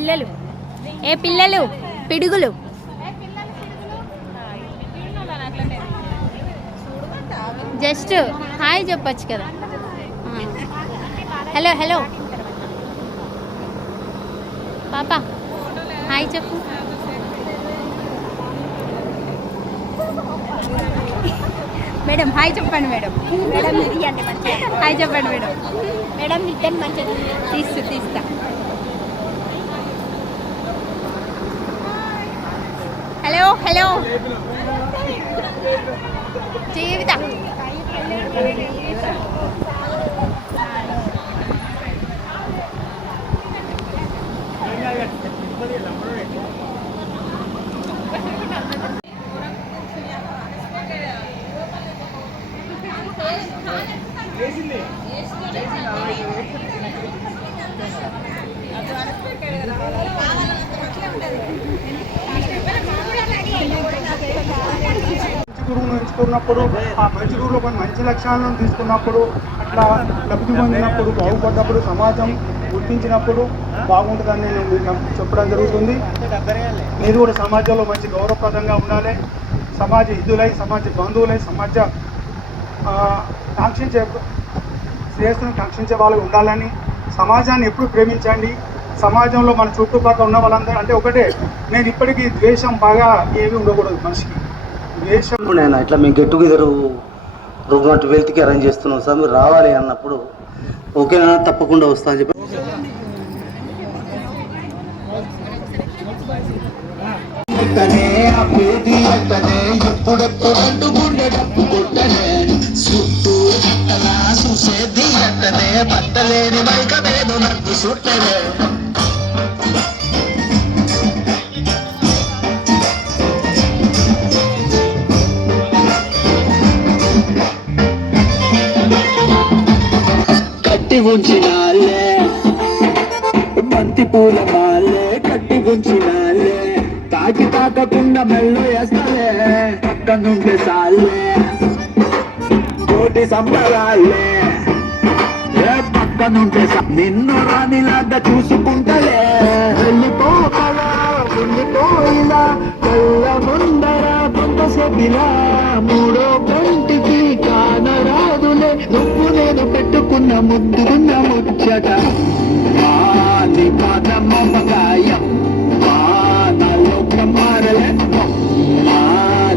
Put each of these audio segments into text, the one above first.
పిల్లలు ఏ పిల్లలు పిడుగులు జస్ట్ హాయ్ చెప్పచ్చు కదా. హలో హలో పాప హాయ్ చెప్పు. మేడం హాయ్ చెప్పండి మేడం. మేడం తీయండి మంచిగా హాయ్ చెప్పండి మేడం. మేడం ఇద్దరు మంచిగా తీస్తా. హలో హలో జీవిత గురువును ఎంచుకున్నప్పుడు ఆ మంచి గురువులో కొన్ని మంచి లక్ష్యాలను తీసుకున్నప్పుడు అట్లా లబ్ధి పొందినప్పుడు బాగుపడ్డప్పుడు సమాజం గుర్తించినప్పుడు బాగుంటుందని నేను మీకు చెప్పడం జరుగుతుంది. మీరు కూడా సమాజంలో మంచి గౌరవప్రదంగా ఉండాలి. సమాజ హితులై సమాజ బంధువులై సమాజ కాంక్షించే శ్రేయస్సును కాంక్షించే వాళ్ళు ఉండాలని సమాజాన్ని ఎప్పుడు ప్రేమించండి. సమాజంలో మన చుట్టుపక్కల ఉన్న వాళ్ళందరూ అంటే ఒకటే, నేను ఇప్పటికీ ద్వేషం బాగా ఏమీ ఉండకూడదు మనిషికి. ద్వేషం నేను ఇట్లా మేము గెట్ టుగెదర్ ప్రోగ్రామ్ 12కి అరేంజ్ చేస్తున్నాం సార్, మీరు రావాలి అన్నప్పుడు ఓకేనా తప్పకుండా వస్తా అని చెప్పి పట్టలేని బైక మీద నన్ను సుట్టలే కట్టి ఉంచినాలే బంతి పూల మాలే కట్టి ఉంచినాలే తాకి తాకకుండా మెల్లో వేస్తాలే పక్క నుండి సాలే కోటి సంబరాలే పక్క నుండి నిన్ను రానిలాగా చూసుకుంటలే వెళ్ళిపోకలా ఉండిపోయిలా కళ్ళ ముందర కొంతసేపిలా మూడో కంటికి కానరాదులే నువ్వు నేను పెట్టుకున్న ముద్దుకున్న ముచ్చట నీ పాదమ్మ పకాయం మారలే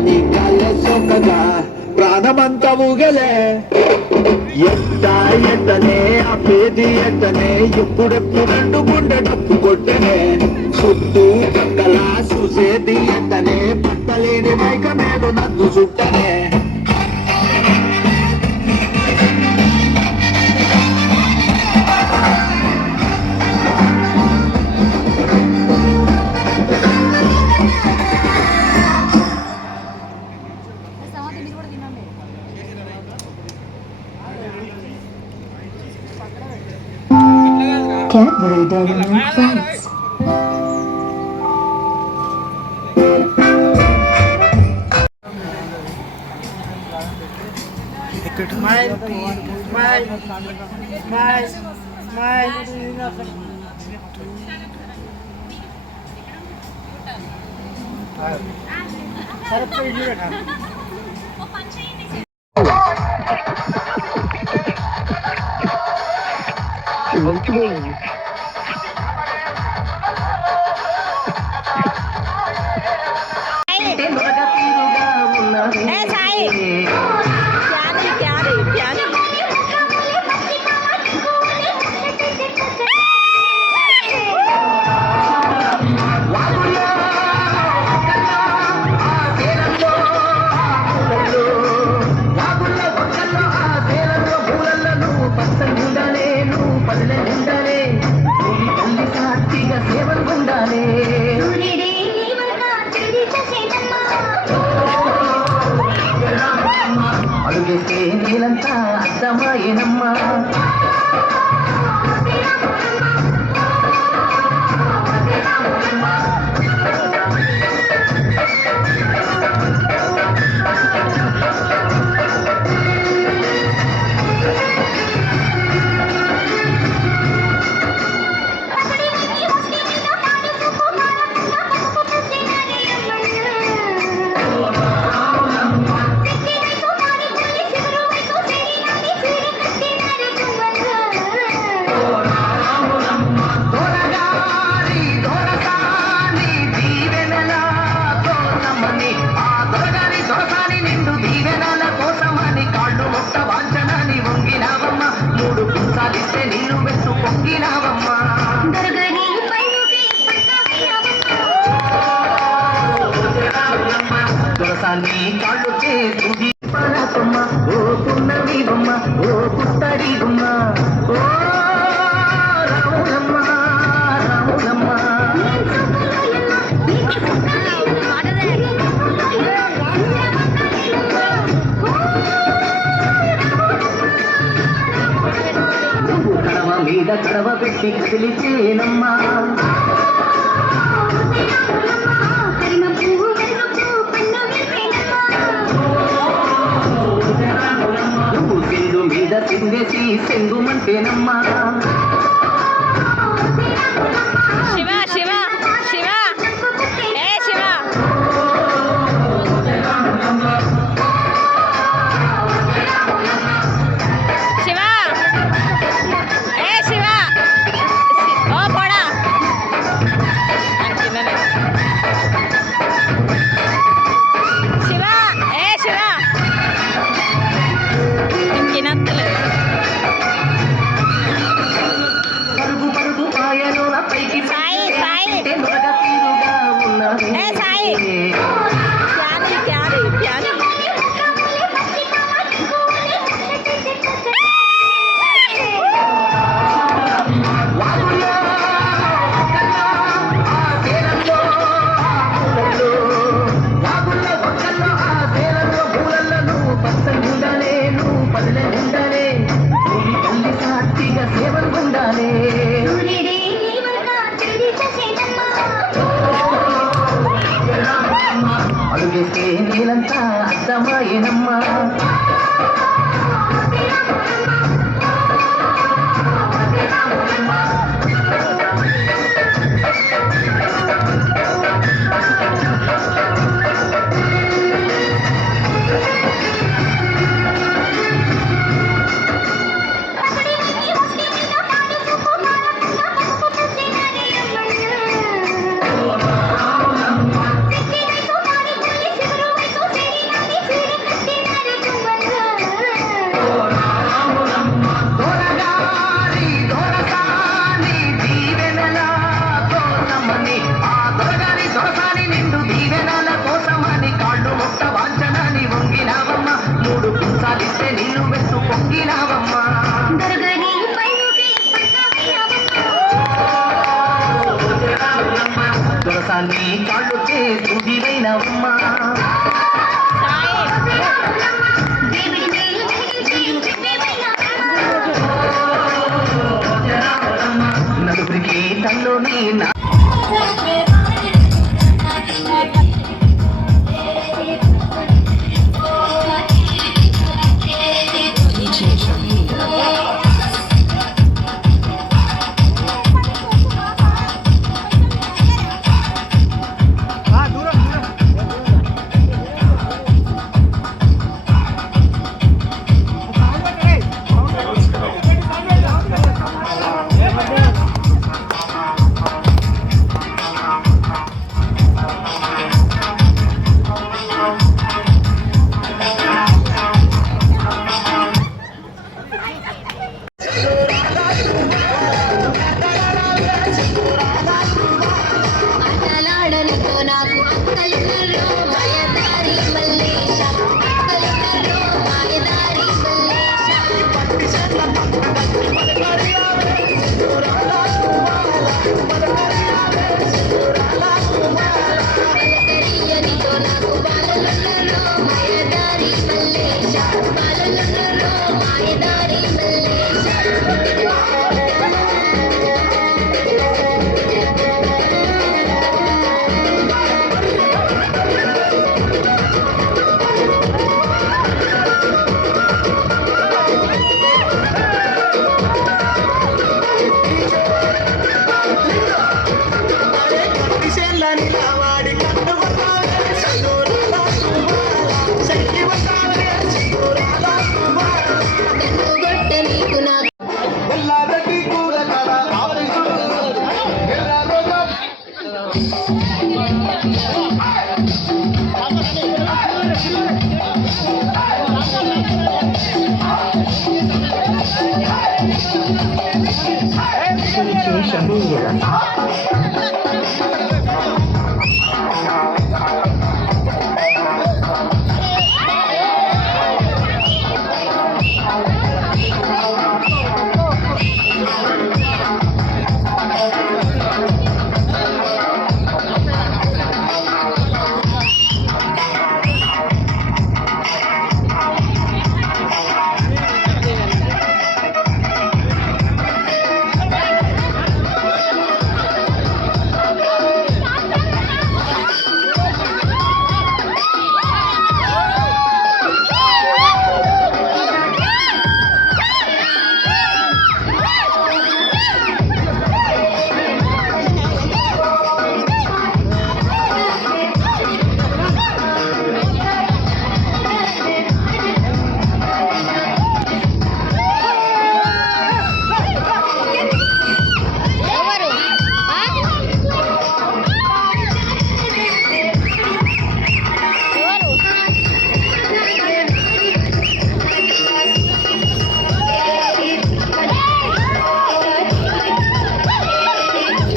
నీ కళ్ళ సొక్కగా ప్రాణమంతా ఊగలే ఎత్తనే ఆ పేది ఎత్తనే ఎప్పుడెప్పుడు రెండు గుండె డప్పు కొట్టనే చుట్టూ పక్కలా చూసేది ఎత్తనే పట్టలేని మైక మీద నన్ను చుట్టనే Cadbury Dairy Milk Bites. Smile, smile, smile, smile. అడుగేస్తే నీలంతా అర్థమాయేనమ్మా మట్టి కదిలితేనమ్మా నువ్వు సింధు మీద సిందేసి సింగుమంటేనమ్మా శివ శివ శివ ఏ శివ శివ ఏ శివ ఓ పోడా శివ ఏ శివ ఇంకినత్తలేదు పరుగు పరుగు పాయలోన పైకి సాయి సాయి మగ తీరుగా ఉన్నది ఏ సాయి ప్యాని ప్యాని ప్యాని అడుగేస్తే నేలంతా అర్థమాయేనమ్మా దొరసాన్ని కాళ్ళు చేసినవమ్మా నలుగురికి తల్లోని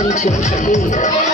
DJ Shahid.